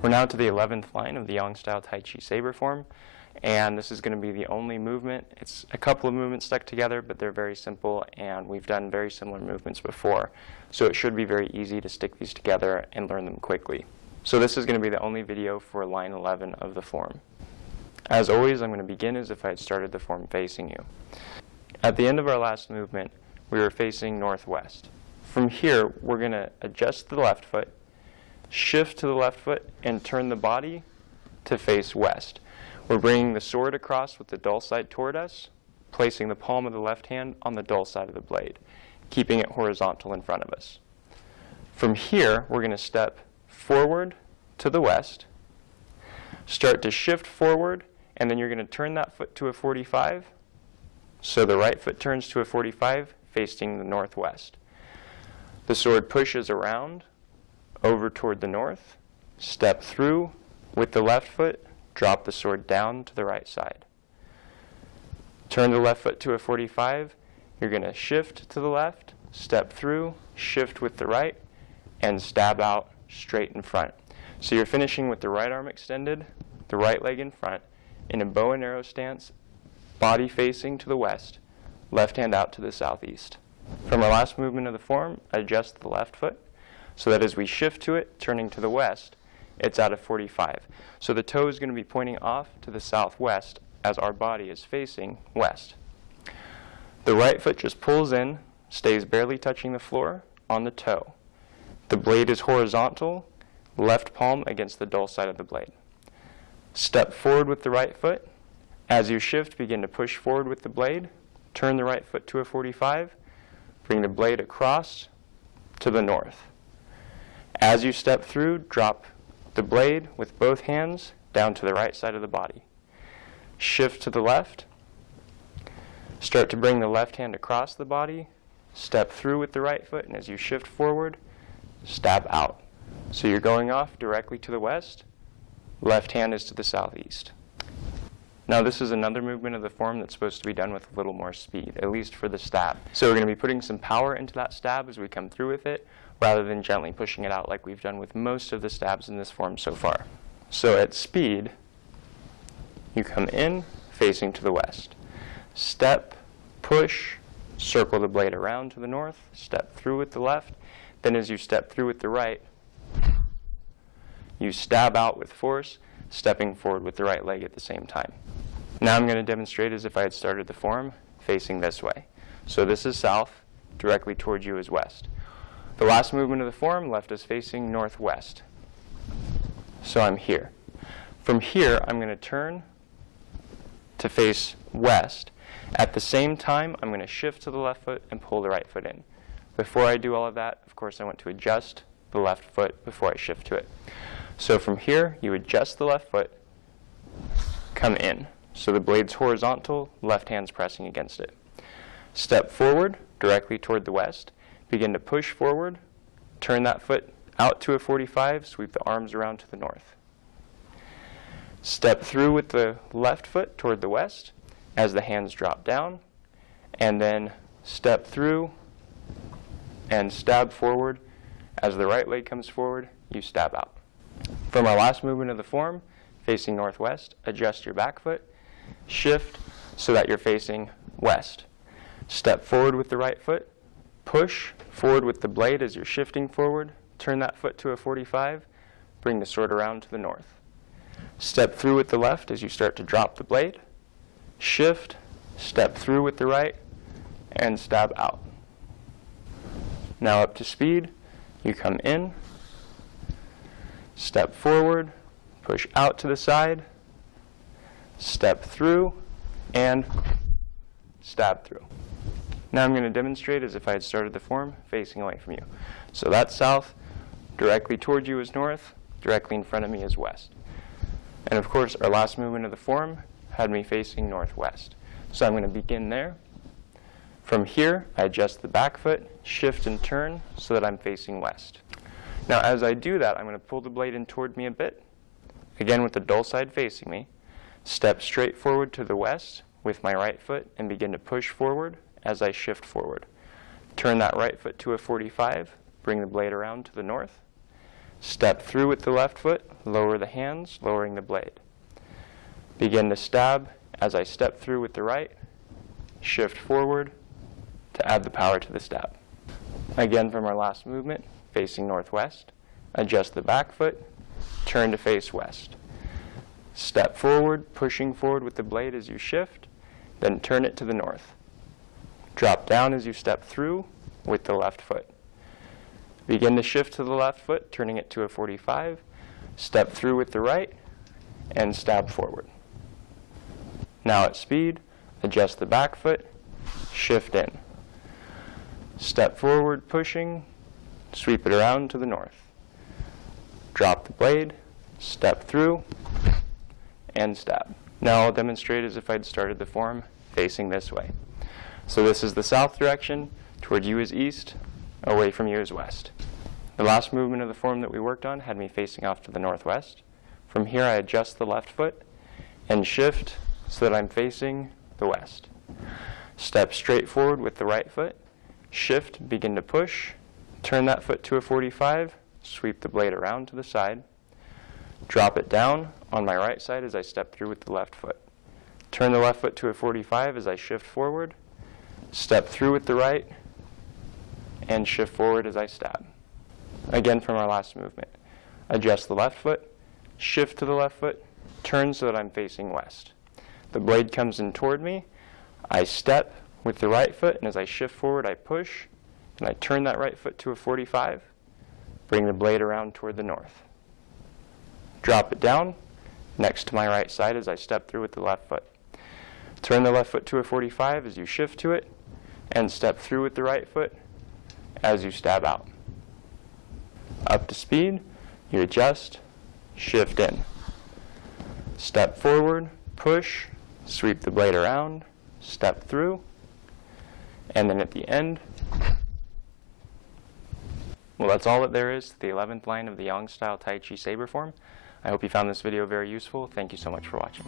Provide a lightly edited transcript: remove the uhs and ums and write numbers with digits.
We're now to the 11th line of the Yang style Tai Chi Saber Form, and this is going to be the only movement. It's a couple of movements stuck together, but they're very simple, and we've done very similar movements before, so it should be very easy to stick these together and learn them quickly. So this is going to be the only video for line 11 of the form. As always, I'm going to begin as if I had started the form facing you. At the end of our last movement, we were facing northwest. From here, we're going to adjust the left foot, shift to the left foot, and turn the body to face west. We're bringing the sword across with the dull side toward us, placing the palm of the left hand on the dull side of the blade, keeping it horizontal in front of us. From here, we're going to step forward to the west, start to shift forward, and then you're going to turn that foot to a 45. So the right foot turns to a 45, facing the northwest. The sword pushes around, over toward the north, step through with the left foot, drop the sword down to the right side. Turn the left foot to a 45, you're going to shift to the left, step through, shift with the right, and stab out straight in front. So you're finishing with the right arm extended, the right leg in front, in a bow and arrow stance, body facing to the west, left hand out to the southeast. From our last movement of the form, adjust the left foot so that as we shift to it, turning to the west, it's at a 45. So the toe is going to be pointing off to the southwest as our body is facing west. The right foot just pulls in, stays barely touching the floor on the toe. The blade is horizontal, left palm against the dull side of the blade. Step forward with the right foot. As you shift, begin to push forward with the blade. Turn the right foot to a 45. Bring the blade across to the north. As you step through, drop the blade with both hands down to the right side of the body. Shift to the left. Start to bring the left hand across the body. Step through with the right foot, and as you shift forward, stab out. So you're going off directly to the west. Left hand is to the southeast. Now this is another movement of the form that's supposed to be done with a little more speed, at least for the stab. So we're going to be putting some power into that stab as we come through with it, rather than gently pushing it out like we've done with most of the stabs in this form so far. So at speed, you come in, facing to the west. Step, push, circle the blade around to the north, step through with the left, then as you step through with the right, you stab out with force, stepping forward with the right leg at the same time. Now I'm going to demonstrate as if I had started the form facing this way. So this is south, directly towards you is west. The last movement of the form left us facing northwest. So I'm here. From here, I'm going to turn to face west. At the same time, I'm going to shift to the left foot and pull the right foot in. Before I do all of that, of course, I want to adjust the left foot before I shift to it. So from here, you adjust the left foot, come in. So the blade's horizontal, left hand's pressing against it. Step forward, directly toward the west. Begin to push forward, turn that foot out to a 45, sweep the arms around to the north. Step through with the left foot toward the west as the hands drop down, and then step through and stab forward. As the right leg comes forward, you stab out. From our last movement of the form, facing northwest, adjust your back foot, shift so that you're facing west. Step forward with the right foot, push forward with the blade as you're shifting forward, turn that foot to a 45, bring the sword around to the north. Step through with the left as you start to drop the blade, shift, step through with the right, and stab out. Now up to speed, you come in, step forward, push out to the side, step through, and stab through. Now I'm going to demonstrate as if I had started the form facing away from you. So that's south, directly towards you is north, directly in front of me is west. And of course, our last movement of the form had me facing northwest. So I'm going to begin there. From here, I adjust the back foot, shift and turn so that I'm facing west. Now as I do that, I'm going to pull the blade in toward me a bit, again with the dull side facing me, step straight forward to the west with my right foot and begin to push forward as I shift forward. Turn that right foot to a 45, bring the blade around to the north, Step through with the left foot, lower the hands, lowering the blade. Begin to stab as I step through with the right, shift forward to add the power to the stab. Again from our last movement, facing northwest, adjust the back foot, turn to face west. Step forward, pushing forward with the blade as you shift, then turn it to the north. Drop down as you step through with the left foot. Begin to shift to the left foot, turning it to a 45, step through with the right, and stab forward. Now at speed, adjust the back foot, shift in. Step forward, pushing, sweep it around to the north. Drop the blade, step through, and stab. Now I'll demonstrate as if I'd started the form facing this way. So this is the south direction, toward you is east, away from you is west. The last movement of the form that we worked on had me facing off to the northwest. From here I adjust the left foot and shift so that I'm facing the west. Step straight forward with the right foot, shift, begin to push, turn that foot to a 45, sweep the blade around to the side, drop it down on my right side as I step through with the left foot. Turn the left foot to a 45 as I shift forward, step through with the right, and shift forward as I stab. Again from our last movement. Adjust the left foot, shift to the left foot, turn so that I'm facing west. The blade comes in toward me, I step with the right foot, and as I shift forward I push, and I turn that right foot to a 45, bring the blade around toward the north. Drop it down next to my right side as I step through with the left foot. Turn the left foot to a 45 as you shift to it, and step through with the right foot as you stab out. Up to speed, you adjust, shift in. Step forward, push, sweep the blade around, step through, and then at the end, well, that's all that there is to the 11th line of the Yang style Tai Chi Saber Form. I hope you found this video very useful. Thank you so much for watching.